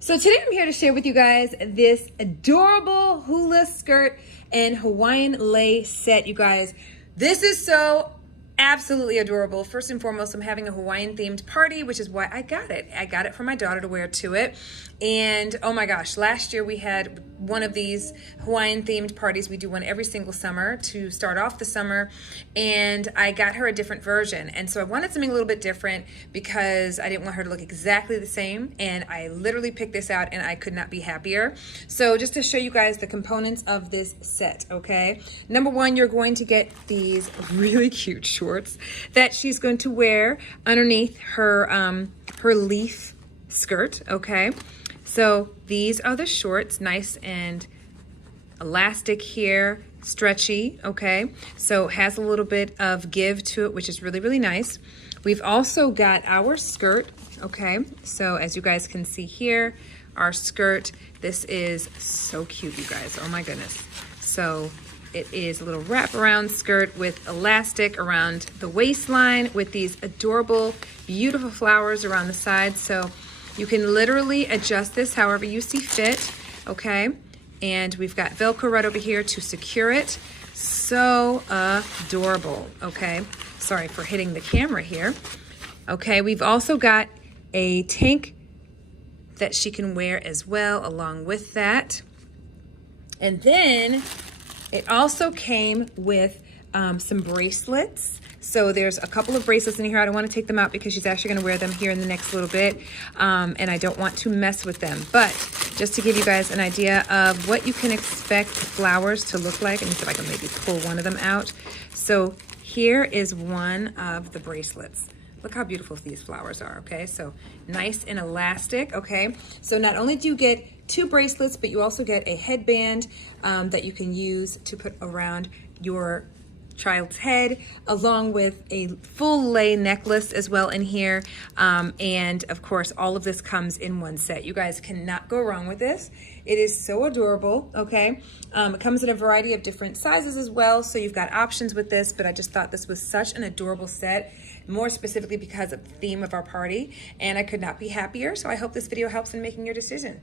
So today I'm here to share with you guys this adorable hula skirt and Hawaiian lei set, you guys. This is so absolutely adorable. First and foremost, I'm having a Hawaiian themed party, which is why I got it. I got it for my daughter to wear to it. And oh my gosh, last year we had one of these Hawaiian themed parties. We do one every single summer to start off the summer. And I got her a different version. And so I wanted something a little bit different because I didn't want her to look exactly the same. And I literally picked this out and I could not be happier. So just to show you guys the components of this set, okay? Number one, you're going to get these really cute shorts that she's going to wear underneath her her leaf skirt, okay? So these are the shorts, nice and elastic here, stretchy, okay? So has a little bit of give to it, which is really, really nice. We've also got our skirt, okay? So as you guys can see here, our skirt, this is so cute, you guys, oh my goodness. So it is a little wraparound skirt with elastic around the waistline with these adorable, beautiful flowers around the side. So you can literally adjust this however you see fit, okay? And we've got Velcro right over here to secure it. So adorable, okay? Sorry for hitting the camera here. Okay, we've also got a tank that she can wear as well along with that. And then it also came with some bracelets. So there's a couple of bracelets in here. I don't want to take them out because she's actually going to wear them here in the next little bit. And I don't want to mess with them. But just to give you guys an idea of what you can expect the flowers to look like. Let me see if I can maybe pull one of them out. So here is one of the bracelets. Look how beautiful these flowers are, okay? So nice and elastic, okay? So not only do you get two bracelets, but you also get a headband that you can use to put around your child's head, along with a full lei necklace as well in here. And of course, all of this comes in one set. You guys cannot go wrong with this. It is so adorable, okay? It comes in a variety of different sizes as well, so you've got options with this, but I just thought this was such an adorable set, more specifically because of the theme of our party, and I could not be happier. So I hope this video helps in making your decision.